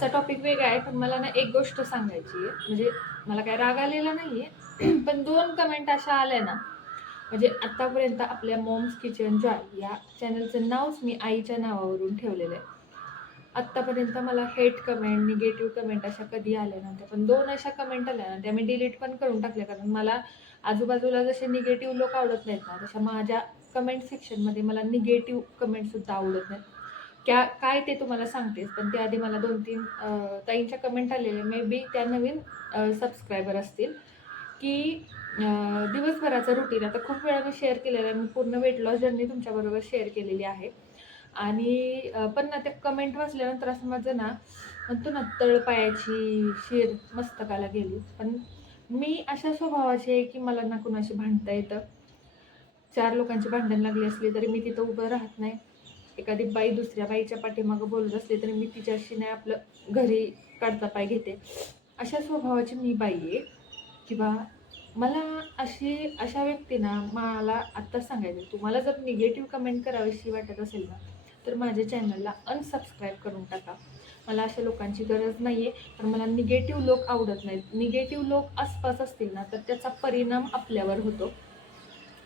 चा टॉपिक वेगळा आहे, पण मला ना एक गोष्ट सांगायची आहे. म्हणजे मला काय राग आलेला नाहीये, पण 2 कमेंट अशा आल्या ना, म्हणजे आतापर्यंत आपल्या मॉम्स किचन जॉय या चॅनलचं नावच मी आईच्या नावावरून ठेवलेलं आहे. आत्तापर्यंत मला हेट कमेंट, निगेटिव्ह कमेंट अशा कधी आल्या नव्हत्या. पण 2 अशा कमेंट आल्या ना, त्या मी डिलीट पण करून टाकल्या. कारण मला आजूबाजूला जसे निगेटिव्ह लोक आवडत नाहीत ना, तशा माझ्या कमेंट सेक्शनमध्ये मला निगेटिव्ह कमेंटसुद्धा आवडत नाहीत. काय ते तुम्हाला सांगतेच, पण त्याआधी मला 2-3 ताईंच्या कमेंट आलेल्या. मे बी त्या नवीन सबस्क्रायबर असतील, की दिवसभराचं रुटीन आता खूप वेळा मी शेअर केलेलं आहे. मी पूर्ण वेट लॉस जर्नी तुमच्याबरोबर शेअर केलेली आहे. आणि पण ना ते कमेंट वाचल्यानंतर असं माझं ना म्हणतो ना तळपायाची शिर मस्तकाला गेली. पण मी अशा स्वभावाची आहे, की मला ना कुणाशी भांडता येतं. 4 लोकांची भांडण लागली असली तरी मी तिथं उभं राहत नाही. एखादी बाई दुसऱ्या बाईच्या पाठीमागं बोलत असली तरी मी तिच्याशी नाही आपलं घरी काढता पाय घेते. अशा स्वभावाची मी बाई आहे. किंवा मला अशा व्यक्तींना मला आत्ताच सांगायचं आहे, तुम्हाला जर निगेटिव्ह कमेंट करावीशी वाटत असेल ना, तर माझ्या चॅनलला अनसबस्क्राईब करून टाका. मला अशा लोकांची गरज नाही आहे. कारण मला निगेटिव्ह लोक आवडत नाहीत. निगेटिव्ह लोक आसपास असतील ना, तर त्याचा परिणाम आपल्यावर होतो.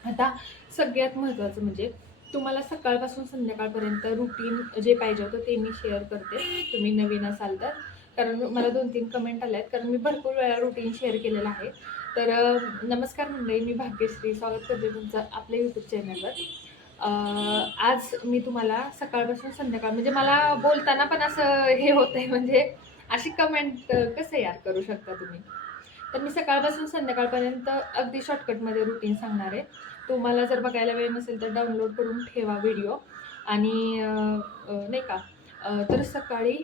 आता सगळ्यात महत्त्वाचं म्हणजे तुम्हाला सकाळपासून संध्याकाळपर्यंत रुटीन जे पाहिजे होतं ते मी शेअर करते. तुम्ही नवीन असाल तर. कारण मला 2-3 कमेंट आल्या आहेत. कारण मी भरपूर वेळा रुटीन शेअर केलेलं आहे. तर नमस्कार मंडळी, मी भाग्यश्री स्वागत करते तुमचं आपल्या यूट्यूब चॅनलवर. आज मी तुम्हाला सकाळपासून संध्याकाळ म्हणजे मला बोलताना पण असं हे होत आहे, म्हणजे अशी कमेंट कसं यार करू शकता तुम्ही. तर मी सकाळपासून संध्याकाळपर्यंत अगदी शॉर्टकटमध्ये रुटीन सांगणार आहे. तुम्हाला जर बघायला वेळ नसेल तर डाउनलोड करून ठेवा व्हिडिओ. आणि नाही का, तर सकाळी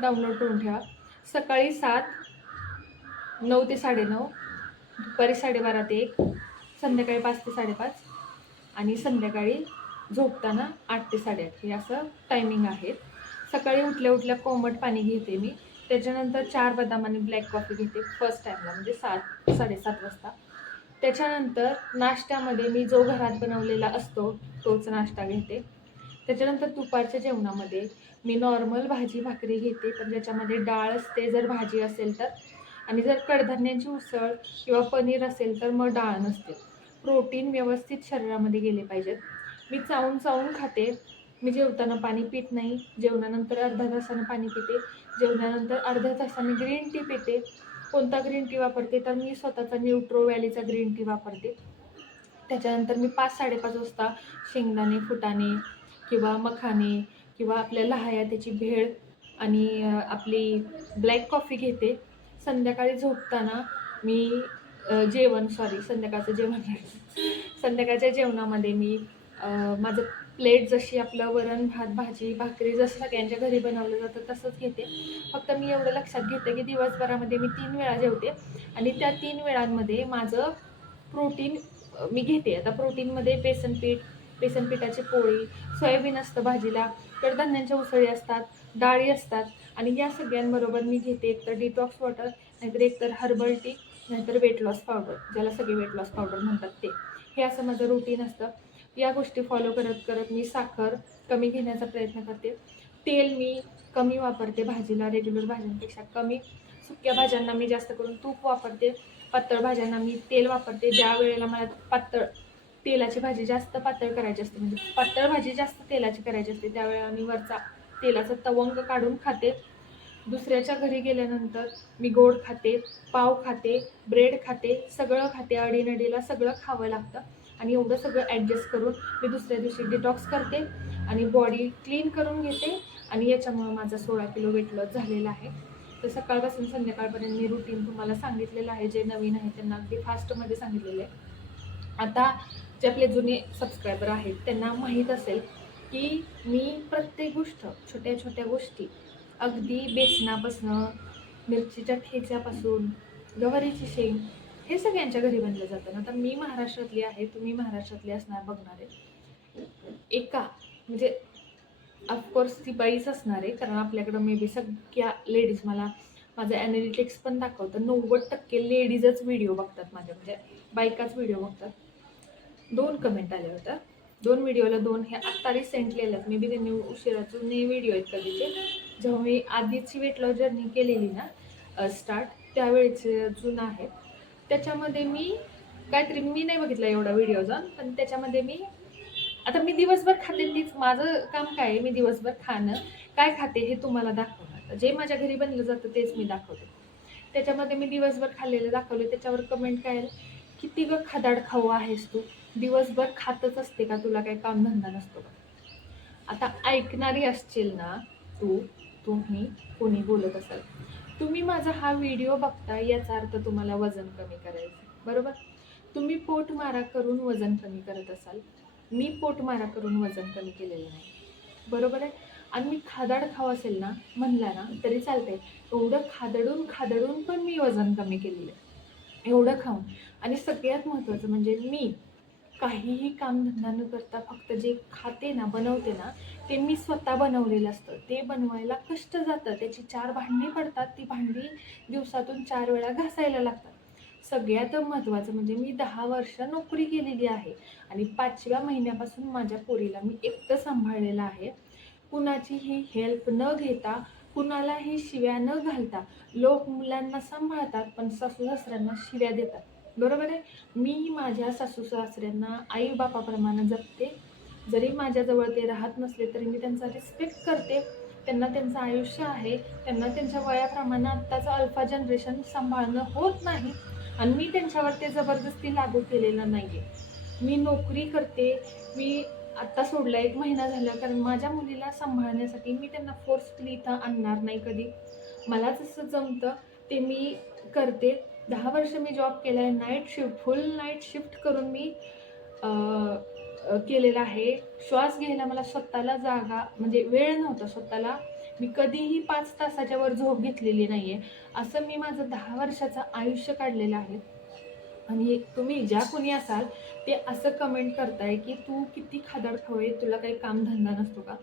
डाउनलोड करून ठेवा. सकाळी 7, 9 ते 9:30, दुपारी 12:30 ते 1, संध्याकाळी 5 ते 5:30 आणि संध्याकाळी झोपताना 8 ते 8:30 हे असं टायमिंग आहे. सकाळी उठल्या उठल्या कोमट पाणी घेते मी. त्याच्यानंतर 4 बदाम आणि ब्लॅक कॉफी घेते फर्स्ट टाईमला, म्हणजे 7, 7:30 वाजता. त्याच्यानंतर नाश्त्यामध्ये मी जो घरात बनवलेला असतो तोच नाश्ता घेते. त्याच्यानंतर दुपारच्या जेवणामध्ये मी नॉर्मल भाजी भाकरी घेते, पण ज्याच्यामध्ये डाळ असते जर भाजी असेल तर. आणि जर कडधान्यांची उसळ किंवा पनीर असेल तर मग डाळ नसते. प्रोटीन व्यवस्थित शरीरामध्ये गेले पाहिजेत. मी चावून चावून खाते. मी जेवताना पाणी पित नाही. जेवणानंतर अर्ध्या तासानं पाणी पिते. जेवणानंतर अर्ध्या तासाने ग्रीन टी पिते. कोणता ग्रीन टी वापरते तर मी स्वतःचा न्यूट्रो व्हॅलीचा ग्रीन टी वापरते. त्याच्यानंतर मी 5-5:30 वाजता शेंगदाणे, फुटाणे किंवा मखाने किंवा आपल्या लहाया त्याची भेळ आणि आपली ब्लॅक कॉफी घेते. संध्याकाळी झोपताना मी संध्याकाळचं जेवण संध्याकाळच्या जेवणामध्ये मी माझं प्लेट जशी आपलं वरण, भात, भाजी, भाकरी जसं सगळ्यांच्या घरी बनवलं जातं तसंच घेते. फक्त मी एवढं लक्षात घेते की दिवसभरामध्ये मी 3 वेळा जेवते आणि त्या 3 वेळांमध्ये माझं प्रोटीन मी घेते. आता प्रोटीनमध्ये बेसन पिठाची पोळी, सोयाबीन असतं भाजीला, कडधान्यांच्या उसळी असतात, डाळी असतात आणि या सगळ्यांबरोबर मी घेते एकतर डिटॉक्स वॉटर, नाहीतर एकतर हर्बल टी, नाहीतर वेट लॉस पावडर, ज्याला सगळे वेट लॉस पावडर म्हणतात ते. हे असं माझं रुटीन असतं. या गोष्टी फॉलो करत करत मी साखर कमी घेण्याचा प्रयत्न करते. तेल मी कमी वापरते भाजीला, रेग्युलर भाज्यांपेक्षा कमी. सुक्या भाज्यांना मी जास्त करून तूप वापरते. पातळ भाज्यांना मी तेल वापरते. ज्या वेळेला मला तेलाची भाजी जास्त पातळ करायची असते, म्हणजे पातळ भाजी जास्त तेलाची करायची असते, त्यावेळेला मी वरचा तेलाचा तवंग काढून खाते. दुसऱ्याच्या घरी गेल्यानंतर मी गोड खाते, पाव खाते, ब्रेड खाते, सगळं खाते. अडीनडीला सगळं खावं लागतं आणि एवढं सगळं ॲडजस्ट करून मी दुसऱ्या दिवशी डिटॉक्स करते आणि बॉडी क्लीन करून घेते आणि याच्यामुळं माझा 16 किलो वेट लॉस झालेला आहे. तर सकाळपासून संध्याकाळपर्यंत मी रुटीन तुम्हाला सांगितलेलं आहे. जे नवीन आहे त्यांना अगदी फास्टमध्ये सांगितलेलं आहे. आता जे आपले जुने सबस्क्रायबर आहेत त्यांना माहीत असेल की मी प्रत्येक गोष्ट, छोट्या छोट्या गोष्टी, अगदी बेसनापासनं, मिरचीच्या ठेच्यापासून, गवारीची शेंग, हे सगळ्यांच्या घरी बनलं जातं ना. तर मी महाराष्ट्रातली आहे, तुम्ही महाराष्ट्रातली असणार बघणारे. एका म्हणजे ऑफकोर्स ती बाईच असणार आहे, कारण आपल्याकडं मे बी सगळ्या लेडीज, मला माझं ॲनालिटिक्स पण दाखवतं 90% लेडीजच व्हिडिओ बघतात माझ्या, म्हणजे बायकाच व्हिडिओ बघतात. 2 कमेंट आल्या होत्या. 2 व्हिडिओला 2 हे आत्ता रिसेंटली आल्यात. मे बी त्यांनी उशिराचे व्हिडिओ आहेत कधीचे. जेव्हा मी आधीची वेट लॉस जर्नी केलेली ना स्टार्ट, त्यावेळेचे जुनं आहे. त्याच्यामध्ये मी काहीतरी, मी नाही बघितला एवढा व्हिडिओ जाऊन, पण त्याच्यामध्ये मी आता मी दिवसभर खाते तीच, माझं काम काय आहे, मी दिवसभर खाणं काय खाते हे तुम्हाला दाखवणार. जे माझ्या घरी बनलं जातं तेच मी दाखवते. त्याच्यामध्ये मी दिवसभर खाल्लेलं दाखवले. त्याच्यावर कमेंट काय आलं, किती ग खादाड खाऊ आहेस तू, दिवसभर खातच असते का, तुला काही कामधंदा नसतो का? आता ऐकणारी असशील ना तुम्ही कोणी बोलत असाल, तुम्ही माझा हा व्हिडिओ बघता याचा अर्थ तुम्हाला वजन कमी करायचं, बरोबर? तुम्ही पोटमारा करून वजन कमी करत असाल. मी पोटमारा करून वजन कमी केलेलं नाही, बरोबर आहे? आणि मी खादाड खाऊ असेल ना म्हणला ना तरी चालतंय. एवढं खादडून पण मी वजन कमी केलेलं आहे, एवढं खाऊन. आणि सगळ्यात महत्त्वाचं म्हणजे मी काहीही कामधंदा न करता फक्त जे खाते ना, बनवते ना, ते मी स्वतः बनवलेलं असतं. ते बनवायला कष्ट जातं, त्याची 4 भांडी पडतात, ती भांडी दिवसातून 4 वेळा घासायला लागतात. सगळ्यात महत्त्वाचं म्हणजे मी 10 वर्ष नोकरी केलेली आहे आणि 5व्या महिन्यापासून माझ्या पोरीला मी एकटं सांभाळलेलं आहे. कुणाचीही हेल्प न घेता, कुणालाही शिव्या न घालता. लोक मुलांना सांभाळतात पण सासू सासऱ्यांना शिव्या देतात, बरोबर आहे? मी माझ्या सासू सासऱ्यांना आई बापाप्रमाणे जपते. जरी माझ्याजवळ ते राहत नसले तरी मी त्यांचा रिस्पेक्ट करते. त्यांना त्यांचं आयुष्य आहे, त्यांना त्यांच्या वयाप्रमाणे आत्ताचं अल्फा जनरेशन सांभाळणं होत नाही आणि मी त्यांच्यावर ते जबरदस्ती लागू केलेलं नाही आहे. मी नोकरी करते, मी आत्ता सोडला 1 महिना झाला, कारण माझ्या मुलीला सांभाळण्यासाठी मी त्यांना फोर्सफुली इथं आणणार नाही कधी. मला जसं जमतं ते मी करते. 10 वर्ष मी जॉब केला आहे, नाईट शिफ्ट, फुल नाईट शिफ्ट करून मी केलेला आहे. श्वास घ्यायला मला स्वतःला जागा म्हणजे वेळ नव्हता स्वतःला. मी कधीही 5 तासाच्या वर झोप घेतलेली नाही आहे. असं मी माझं 10 वर्षाचं आयुष्य काढलेलं आहे. आणि तुम्ही ज्या कोणी असाल ते असं कमेंट करताय की तू किती खादाड खाऊ आहे, तुला काही कामधंदा नसतो का?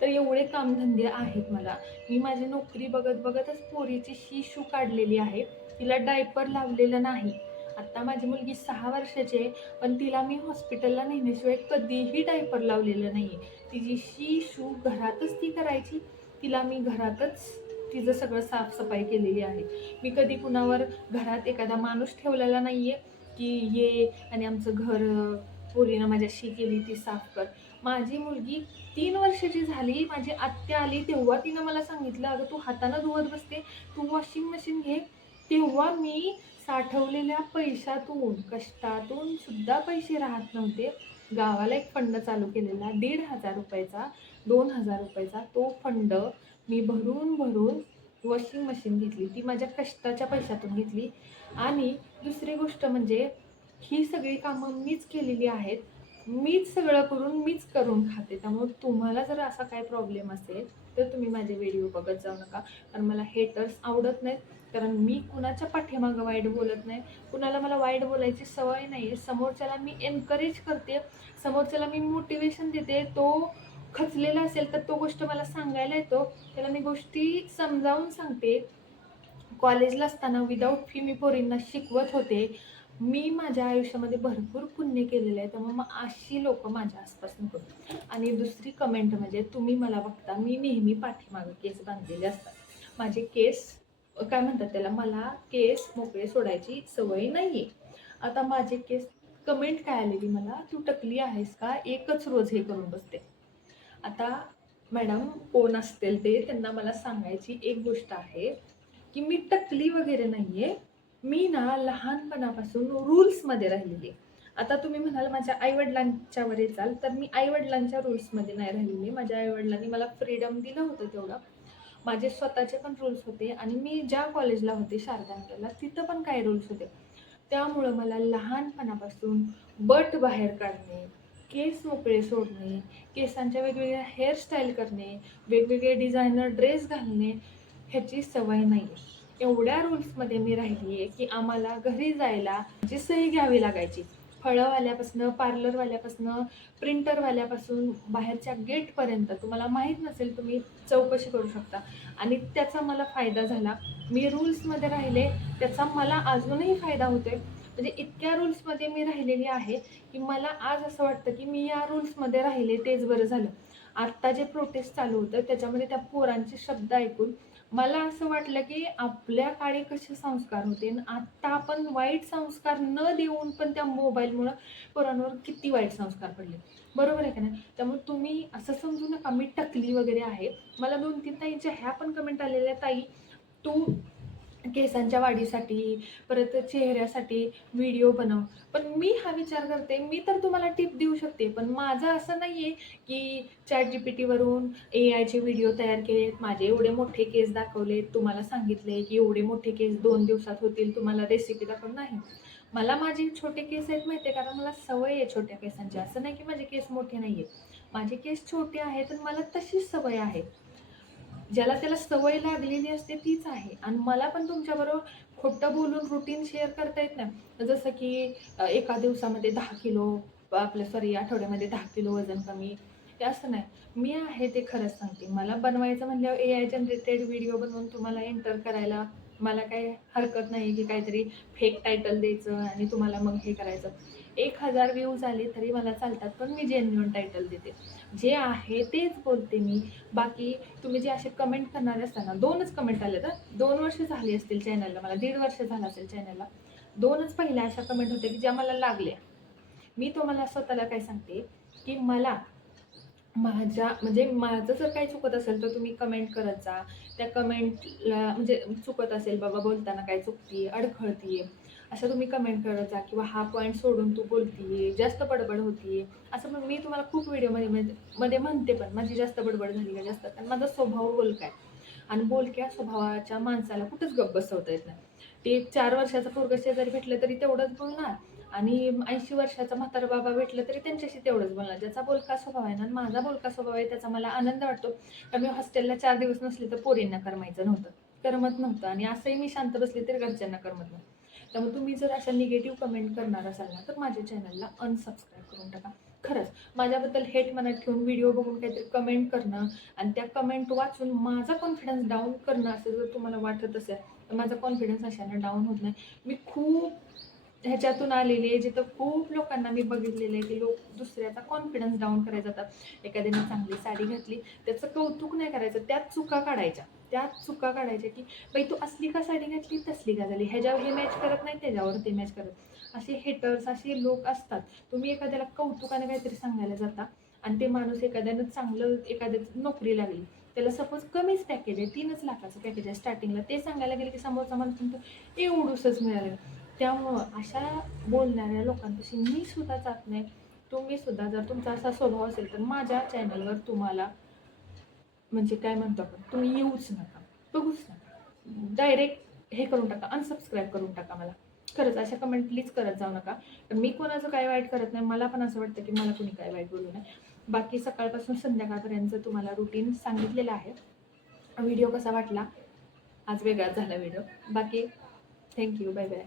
तर एवढे कामधंदे आहेत मला. मी माझी नोकरी बघतच पोरीची शिशू काढलेली आहे, तिला डायपर लावलेलं नाही. आत्ता माझी मुलगी 6 वर्षाची आहे, पण तिला मी हॉस्पिटलला नेण्याशिवाय कधीही डायपर लावलेलं नाही आहे. तिची शिशू घरातच ती करायची, तिला मी घरातच तिचं सगळं साफसफाई केलेली आहे. मी कधी कुणावर घरात एखादा माणूस ठेवलेला नाही आहे की ये आणि आमचं घर पोरीनं माझ्याशी केली ती साफ कर. माझी मुलगी 3 वर्षाची झाली, माझी आत्या आली तेव्हा तिनं मला सांगितलं, अगं तू हातानं धुवत बसते, तू वॉशिंग मशीन घे. तेव्हा मी साठवलेल्या पैशातून, कष्टातून सुद्धा पैसे राहत नव्हते. गावाला एक फंड चालू केलेला 1,500 रुपयाचा, 2,000 रुपयाचा, तो फंड मी भरून वॉशिंग मशीन घेतली. ती माझ्या कष्टाच्या पैशातून घेतली. आणि दुसरी गोष्ट म्हणजे ही सगळी कामं मीच केलेली आहेत, मीच सगळं करून मीच करून खाते. त्यामुळे तुम्हाला जर असा काय प्रॉब्लेम असेल तर तुम्ही माझे व्हिडिओ बघत जाऊ नका, कारण मला हेटर्स आवडत नाहीत. कारण मी कुणाच्या पाठीमागं वाईट बोलत नाही, कुणाला मला वाईट बोलायची सवय नाही आहे. समोरच्याला मी एनकरेज करते, समोरच्याला मी मोटिवेशन देते. तो खचलेला असेल तर तो गोष्ट मला सांगायला येतो, त्याला मी गोष्टी समजावून सांगते. कॉलेजला असताना विदाऊट फी मी पोरींना शिकवत होते. मी माझ्या आयुष्यामध्ये भरपूर पुण्य केलेलं आहे, त्यामुळे मग अशी लोक माझ्या आसपास नको. आणि दुसरी कमेंट म्हणजे तुम्ही मला बघता मी नेहमी पाठीमागे केस बांधलेले असतात. माझे केस काय म्हणतात त्याला, मला केस मोकळे सोडायची सवय नाही आहे. आता माझे केस, कमेंट काय आलेली मला, तू टकली आहेस का, एकच रोज हे करून बसते. आता मॅडम कोण असतील ते, त्यांना मला सांगायची एक गोष्ट आहे की मी टकली वगैरे नाही आहे. मी ना लहानपणापासून रूल्समध्ये राहिलेली आहे. आता तुम्ही म्हणाल माझ्या आईवडिलांच्यावर येचाल, तर मी आईवडिलांच्या रूल्समध्ये नाही राहिलेली. माझ्या आईवडिलांनी मला फ्रीडम दिलं होतं तेवढं. माझे स्वतःचे पण रूल्स होते आणि मी ज्या कॉलेजला होते शारदांतला तिथं पण काही रूल्स होते. त्यामुळं मला लहानपणापासून बट बाहेर काढणे, केस मोकळे सोडणे, केसांच्या वेगवेगळ्या हेअरस्टाईल करणे, वेगवेगळे डिझायनर ड्रेस घालणे ह्याची सवय नाही आहे. एवढ्या रूल्समध्ये मी राहिली आहे की आम्हाला घरी जायला जी सही घ्यावी लागायची, फळंवाल्यापासनं, पार्लरवाल्यापासनं, प्रिंटरवाल्यापासून बाहेरच्या गेटपर्यंत. तुम्हाला माहीत नसेल तुम्ही चौकशी करू शकता. आणि त्याचा मला फायदा झाला, मी रूल्समध्ये राहिले, त्याचा मला अजूनही फायदा होतोय. म्हणजे इतक्या रूल्समध्ये मी राहिलेली आहे की मला आज असं वाटतं की मी या रूल्समध्ये राहिले तेच बरं झालं. आत्ता जे प्रोटेस्ट चालू होतं त्याच्यामध्ये त्या पोरांचे शब्द ऐकून मला असं वाटलं की आपल्या काळी कसे संस्कार होते आणि आत्ता आपण वाईट संस्कार न देऊन पण त्या मोबाईलमुळं पोरांवर किती वाईट संस्कार पडले. बरोबर आहे का नाही? त्यामुळे तुम्ही असं समजू नका मी टकली वगैरे आहे. मला 2-3 ताईंच्या ह्या पण कमेंट आलेल्या, ताई तू केसांच्या वाढीसाठी परत चेहऱ्यासाठी व्हिडिओ बनव. पण मी हा विचार करते, मी तर तुम्हाला टिप देऊ शकते, पण माझं असं नाही आहे की ChatGPTवरून AIचे व्हिडिओ तयार केलेत, माझे एवढे मोठे केस दाखवलेत, तुम्हाला सांगितले की एवढे मोठे केस 2 दिवसात होतील, तुम्हाला रेसिपी दाखवून नाही. मला माझे छोटे केस आहेत माहिती आहे, कारण मला सवय आहे छोट्या केसांची. असं नाही की माझे केस मोठे नाही आहेत, माझे केस छोटे आहेत आणि मला तशीच सवय आहे. ज्याला त्याला सवय लागलेली असते तीच आहे. आणि मला पण तुमच्याबरोबर खोटं बोलून रुटीन शेअर करता येत नाही. जसं की एका दिवसामध्ये 10 किलो आपलं सॉरी आठवड्यामध्ये 10 किलो वजन कमी, ते असं नाही. मी आहे ते खरंच सांगते. मला बनवायचं म्हणल्यावर AI जनरेटेड व्हिडिओ बनवून तुम्हाला एंटर करायला मला काही हरकत नाही की काहीतरी फेक टायटल द्यायचं आणि तुम्हाला मग हे करायचं. 1000 व्ह्यूज आले तरी मला चालतात, पण मी जेन्युइन टायटल देते. जे आहे तेच बोलते मी. बाकी तुम्ही जे असे कमेंट करणारे असताना 2च कमेंट आले तर 2 वर्ष झाली असतील चॅनलला, मला 1.5 वर्ष झालं असेल चॅनलला. 2च पहिल्या अशा कमेंट होत्या की ज्या मला लागल्या. मी तुम्हाला स्वतःला काय सांगते की मला म्हणजे माझं जर काही चुकत असेल तर तुम्ही कमेंट करत जा. त्या कमेंटला म्हणजे चुकत असेल, बाबा बोलताना काय चुकतीये, अडखळतीये, असं तुम्ही कमेंट करत जा. किंवा हा पॉईंट सोडून तू बोलतीये, जास्त बडबड होतीये, असं पण मी तुम्हाला खूप व्हिडिओमध्ये म्हणते. पण माझी जास्त बडबड झाली का जास्त, कारण माझा स्वभाव बोलका आहे आणि बोलक्या स्वभावाच्या माणसाला कुठंच गप्प बसवता येत नाही. ते 4 वर्षाचा पोरगं शेजारी भेटलं तरी तेवढंच बोलणार आणि 80 वर्षाचा म्हातारा बाबा भेटलं तरी त्यांच्याशी तेवढंच बोलणार. ज्याचा बोलका स्वभाव आहे ना, माझा बोलका स्वभाव आहे, त्याचा मला आनंद वाटतो. कारण मी हॉस्टेलला 4 दिवस नसले तर पोरींना करमायचं नव्हतं, करमत नव्हतं. आणि असंही मी शांत बसले तरी घरच्यांना करमत नव्हतं. त्यामुळे तुम्ही जर अशा निगेटिव्ह कमेंट करणार असाल ना, तर माझ्या चॅनलला अनसबस्क्राईब करून टाका. खरंच माझ्याबद्दल हेट मनात ठेवून व्हिडिओ बघून काहीतरी कमेंट करणं आणि त्या कमेंट वाचून माझा कॉन्फिडन्स डाऊन करणं असं जर तुम्हाला वाटत असेल तर माझा कॉन्फिडन्स अशाने डाऊन होत नाही. मी खूप ह्याच्यातून आलेली आहे, जिथं खूप लोकांना मी बघितलेलं आहे की लोक दुसऱ्याचा कॉन्फिडन्स डाऊन करायला जातात. एखाद्याने चांगली साडी घातली त्याचं कौतुक नाही करायचं, त्यात चुका काढायच्या की बाई तू असली का साडी घातली, तसली का झाली, ह्याच्यावर हे मॅच करत नाही, त्याच्यावर ते मॅच करत. असे हेटर्स, असे लोक असतात. तुम्ही एखाद्याला कौतुकाने काहीतरी सांगायला जाता आणि ते माणूस एखाद्यानं चांगलं, एखाद्याची नोकरी लागली, त्याला सपोज कमीच पॅकेज आहे, 3च लाखाचं पॅकेज आहे स्टार्टिंगला, ते सांगायला गेले की समोरचा माणूस म्हणतो एवढूसच मिळालं. त्यामुळं अशा बोलणाऱ्या लोकांपाशी मी सुद्धा जात नाही. तुम्ही सुद्धा जर तुमचा असा स्वभाव असेल तर माझ्या चॅनलवर तुम्हाला म्हणजे काय म्हणतो आपण, तुम्ही येऊच नका, बघूच नका, डायरेक्ट हे करून टाका, अनसबस्क्राईब करून टाका मला. खरंच अशा कमेंट प्लीज करत जाऊ नका. तर मी कोणाचं काय वाईट करत नाही, मला पण असं वाटतं की मला कोणी काय वाईट बोलू नये. बाकी सकाळपासून संध्याकाळपर्यंत तुम्हाला रुटीन सांगितलेलं आहे. व्हिडिओ कसा वाटला, आज वेगळाच झाला व्हिडिओ. बाकी थँक्यू, बाय बाय.